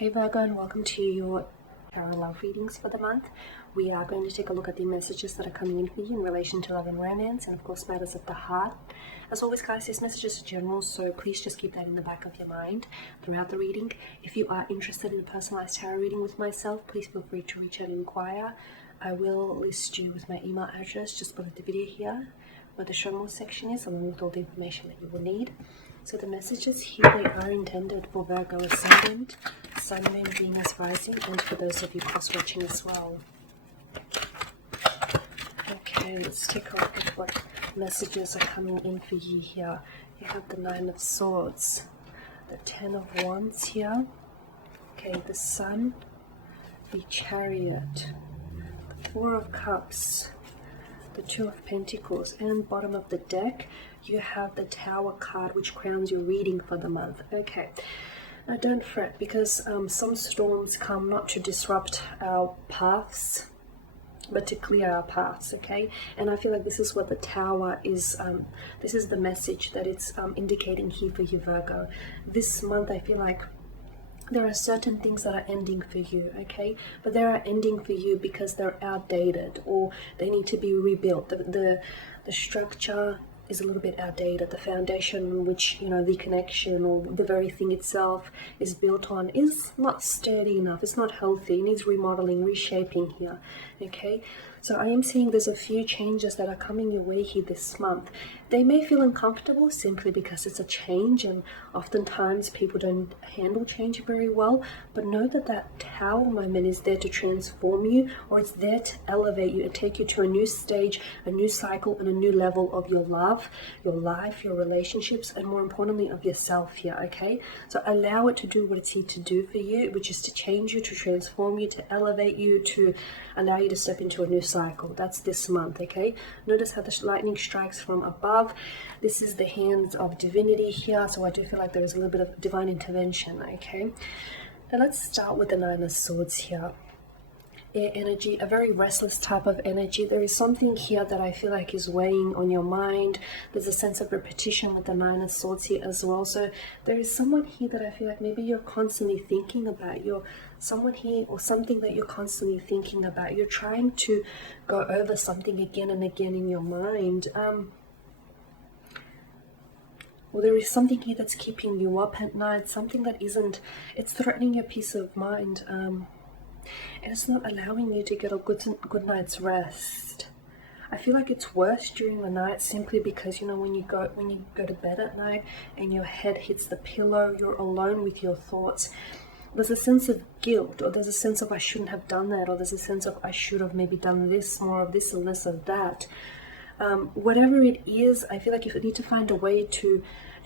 Hey Virgo, and welcome to your tarot love readings for the month. We are going to take a look at the messages that are coming in for you in relation to love and romance, and of course matters of the heart. As always guys, these messages are general, so please just keep that in the back of your mind throughout the reading. If you are interested in a personalized tarot reading with myself, please feel free to reach out and inquire. I will list you with my email address just below the video here, where the show more section is, along with all the information that you will need. So the messages here, they are intended for Virgo Ascendant, Sun, Moon, Venus, Rising, and for those of you cross-watching as well. Okay, let's take a look at what messages are coming in for you here. You have the Nine of Swords, the Ten of Wands here, okay, the Sun, the Chariot, the Four of Cups, the Two of Pentacles, and bottom of the deck you have the Tower card, which crowns your reading for the month. Okay, now don't fret, because some storms come not to disrupt our paths, but to clear our paths. Okay, and I feel like this is what the Tower is. This is the message that it's indicating here for you, Virgo. This month I feel like there are certain things that are ending for you, okay? But they are ending for you because they're outdated, or they need to be rebuilt. The structure is a little bit outdated. The foundation on which, you know, the connection or the very thing itself is built on is not sturdy enough. It's not healthy. It needs remodeling, reshaping here, okay? So I am seeing there's a few changes that are coming your way here this month. They may feel uncomfortable simply because it's a change, and oftentimes people don't handle change very well, but know that that Tower moment is there to transform you, or it's there to elevate you and take you to a new stage, a new cycle, and a new level of your love, your life, your relationships, and more importantly of yourself here, okay? So allow it to do what it's here to do for you, which is to change you, to transform you, to elevate you, to allow you to step into a new cycle. That's this month, okay? Notice how the lightning strikes from above. This is the hands of divinity here, so I do feel like there is a little bit of divine intervention, okay? Now let's start with the Nine of Swords here. Air energy, a very restless type of energy. There is something here that I feel like is weighing on your mind. There's a sense of repetition with the Nine of Swords here as well. So there is someone here that I feel like maybe you're constantly thinking about. You're someone here or something that you're constantly thinking about. You're trying to go over something again and again in your mind. Well, there is something here that's keeping you up at night, something that isn't, it's threatening your peace of mind, and it's not allowing you to get a good night's rest. I feel like it's worse during the night simply because, you know, when you go to bed at night and your head hits the pillow, you're alone with your thoughts. There's a sense of guilt, or there's a sense of I shouldn't have done that, or there's a sense of I should have maybe done this, more of this and less of that. Whatever it is, I feel like you need to find a way to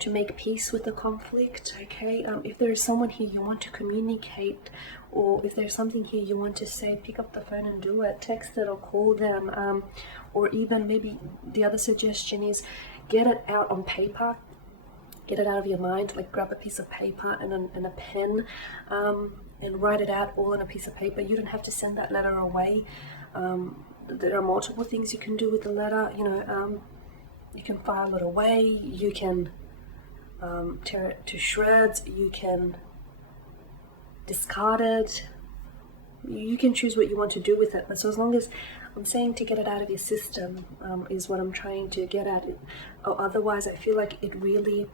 make peace with the conflict, okay? If there is someone here you want to communicate, or if there's something here you want to say, pick up the phone and do it. Text it or call them, or even maybe the other suggestion is get it out on paper. Get it out of your mind, like grab a piece of paper and a pen, and write it out all on a piece of paper. You don't have to send that letter away. There are multiple things you can do with the letter. You know, you can file it away, you can tear it to shreds, you can discard it, you can choose what you want to do with it. But so as long as I'm saying to get it out of your system, is what I'm trying to get at. Otherwise I feel like it really,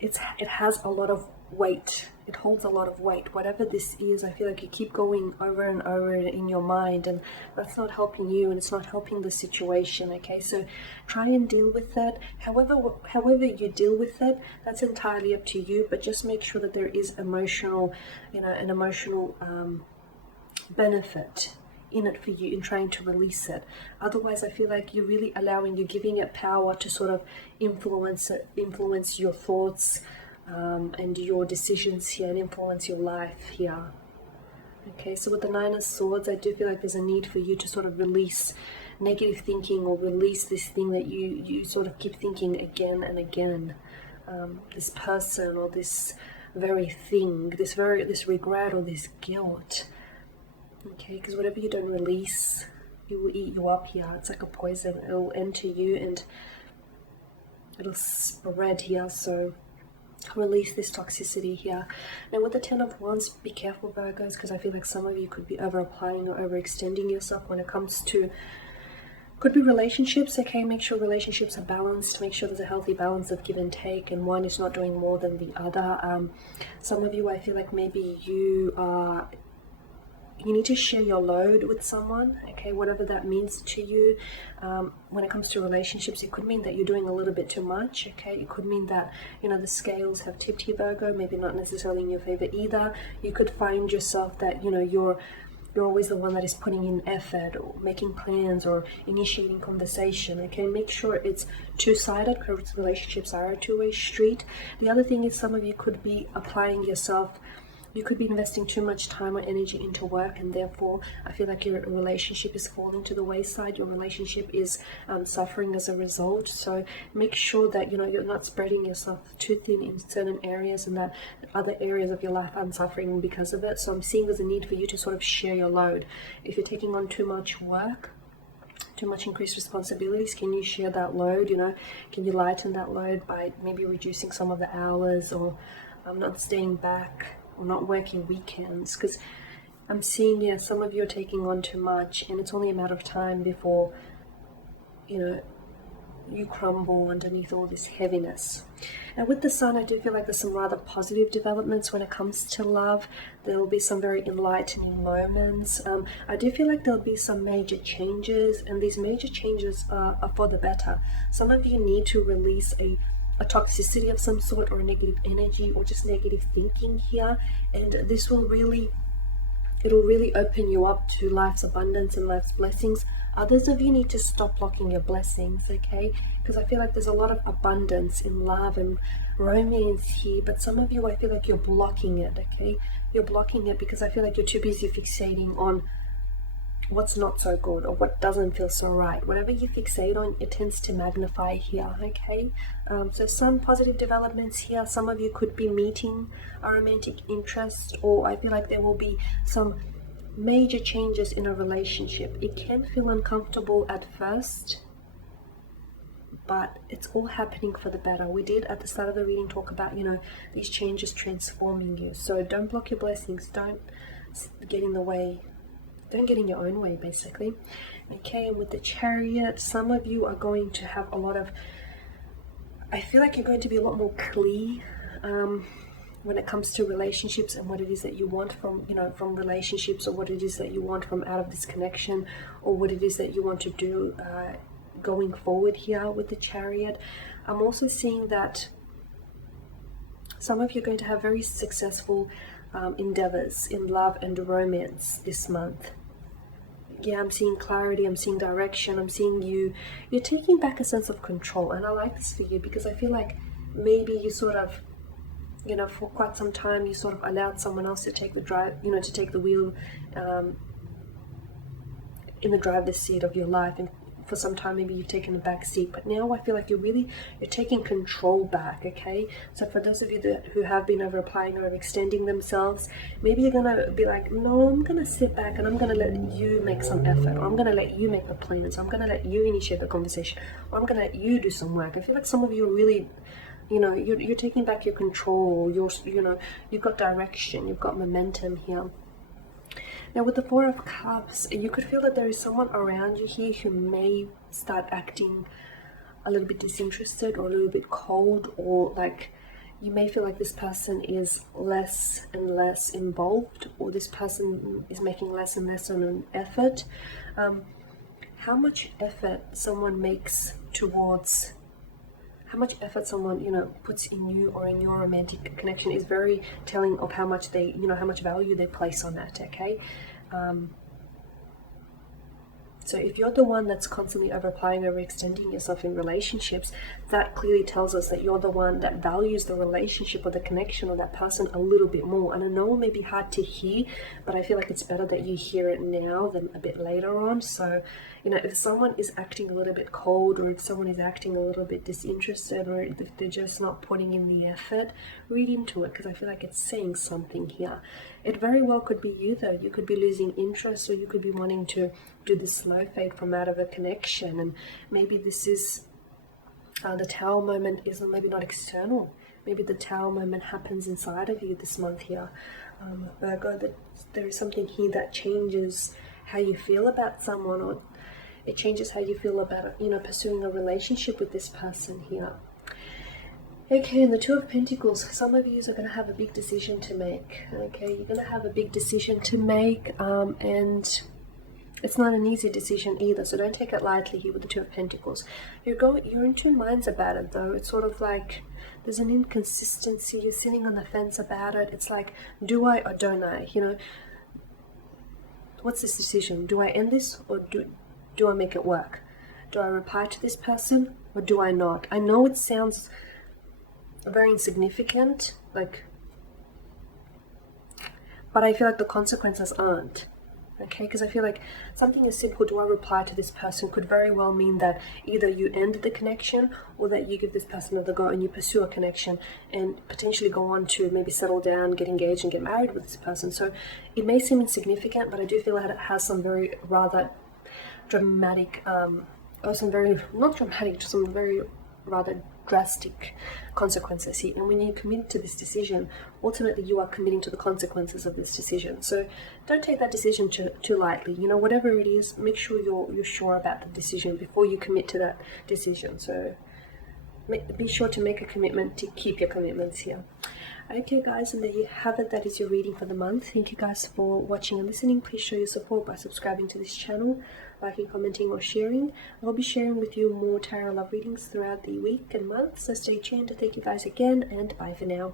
it has a lot of weight. It holds a lot of weight. Whatever this is, I feel like you keep going over and over in your mind, and that's not helping you, and it's not helping the situation, okay? So try and deal with that. However you deal with it, that's entirely up to you, but just make sure that there is emotional, you know, an emotional benefit in it for you in trying to release it. Otherwise I feel like you're really giving it power to sort of influence your thoughts, and your decisions here, and influence your life here. Okay, so with the Nine of Swords, I do feel like there's a need for you to sort of release negative thinking, or release this thing that you sort of keep thinking again and again. This person, or this very thing, this regret, or this guilt. Okay, because whatever you don't release, it will eat you up here. It's like a poison. It will enter you and it'll spread here. So release this toxicity here. Now with the 10 of Wands, be careful Virgos, because I feel like some of you could be over applying or overextending yourself when it comes to, could be relationships. Okay, make sure relationships are balanced, make sure there's a healthy balance of give and take, and one is not doing more than the other. Some of you, I feel like maybe you need to share your load with someone, okay, whatever that means to you. When it comes to relationships, it could mean that you're doing a little bit too much, okay. It could mean that, you know, the scales have tipped here, Virgo, maybe not necessarily in your favor either. You could find yourself that, you know, you're always the one that is putting in effort or making plans or initiating conversation, okay. Make sure it's two-sided, because relationships are a two-way street. The other thing is, some of you could be applying yourself, you could be investing too much time or energy into work, and therefore I feel like your relationship is falling to the wayside. Your relationship is suffering as a result. So make sure that, you know, you're not spreading yourself too thin in certain areas, and that other areas of your life aren't suffering because of it. So I'm seeing there's a need for you to sort of share your load. If you're taking on too much work, too much increased responsibilities, can you share that load? You know, can you lighten that load by maybe reducing some of the hours, or not staying back, or not working weekends? Because I'm seeing, yeah, some of you are taking on too much, and it's only a matter of time before, you know, you crumble underneath all this heaviness. Now with the Sun, I do feel like there's some rather positive developments when it comes to love. There will be some very enlightening moments. I do feel like there'll be some major changes, and these major changes are for the better. Some of you need to release a toxicity of some sort, or a negative energy, or just negative thinking here, and this will really, it'll really open you up to life's abundance and life's blessings. Others of you need to stop blocking your blessings, okay, because I feel like there's a lot of abundance in love and romance here, but some of you, I feel like you're blocking it, okay. You're blocking it because I feel like you're too busy fixating on what's not so good, or what doesn't feel so right. Whatever you fixate on, it tends to magnify here, okay. So some positive developments here. Some of you could be meeting a romantic interest, or I feel like there will be some major changes in a relationship. It can feel uncomfortable at first, but it's all happening for the better. We did at the start of the reading talk about, you know, these changes transforming you. So don't block your blessings, don't get in the way, don't get in your own way, basically. Okay, and with the Chariot, some of you are going to have a lot of, I feel like you're going to be a lot more clear when it comes to relationships, and what it is that you want from, you know, from relationships, or what it is that you want from out of this connection, or what it is that you want to do going forward here with the Chariot. I'm also seeing that some of you are going to have very successful endeavors in love and romance this month. Yeah, I'm seeing clarity, I'm seeing direction, I'm seeing you're taking back a sense of control, and I like this for you, because I feel like maybe you sort of, you know, for quite some time you sort of allowed someone else to take the drive, you know, to take the wheel in the driver's seat of your life, and for some time maybe you've taken a back seat, but now I feel like you're taking control back, okay. So for those of you who have been over applying or extending themselves, maybe you're gonna be like, no, I'm gonna sit back and I'm gonna let you make some effort, or I'm gonna let you make the plans, I'm gonna let you initiate the conversation, or I'm gonna let you do some work. I feel like some of you are really, you know, you're taking back your control, you know, you've got direction, you've got momentum here. Now with the Four of Cups, you could feel that there is someone around you here who may start acting a little bit disinterested, or a little bit cold, or like you may feel like this person is less and less involved, or this person is making less and less of an effort. How much effort someone makes towards, how much effort someone, you know, puts in you or in your romantic connection is very telling of how much they, you know, how much value they place on that, okay. So if you're the one that's constantly over-applying, overextending yourself in relationships, that clearly tells us that you're the one that values the relationship or the connection or that person a little bit more. And I know it may be hard to hear, but I feel like it's better that you hear it now than a bit later on. So, you know, if someone is acting a little bit cold, or if someone is acting a little bit disinterested, or if they're just not putting in the effort, read into it, because I feel like it's saying something here. It very well could be you though. You could be losing interest, or you could be wanting to do the slow fade from out of a connection, and maybe this is the Tower moment is maybe not external. maybe the Tower moment happens inside of you this month here, Virgo, that there is something here that changes how you feel about someone, or it changes how you feel about, you know, pursuing a relationship with this person here. Okay, and the Two of Pentacles, some of you are going to have a big decision to make. Okay, you're going to have a big decision to make, and it's not an easy decision either, so don't take it lightly here with the Two of Pentacles. You're in two minds about it though. It's sort of like there's an inconsistency. You're sitting on the fence about it. It's like, do I or don't I? You know, what's this decision? Do I end this, or do I make it work? Do I reply to this person, or do I not? I know it sounds very insignificant, like, but I feel like the consequences aren't. Okay, because I feel like something as simple, do I reply to this person, could very well mean that either you end the connection, or that you give this person another go and you pursue a connection and potentially go on to maybe settle down, get engaged and get married with this person. So it may seem insignificant, but I do feel like it has some very rather dramatic, or some very, not dramatic, just some very rather drastic consequences here. And when you commit to this decision, ultimately you are committing to the consequences of this decision. So don't take that decision too lightly. You know, whatever it is, make sure you're sure about the decision before you commit to that decision. So be sure to make a commitment to keep your commitments here. Okay guys, and there you have it. That is your reading for the month. Thank you guys for watching and listening. Please show your support by subscribing to this channel, liking, commenting or sharing. I'll be sharing with you more tarot love readings throughout the week and month, so stay tuned. Thank you guys again, and bye for now.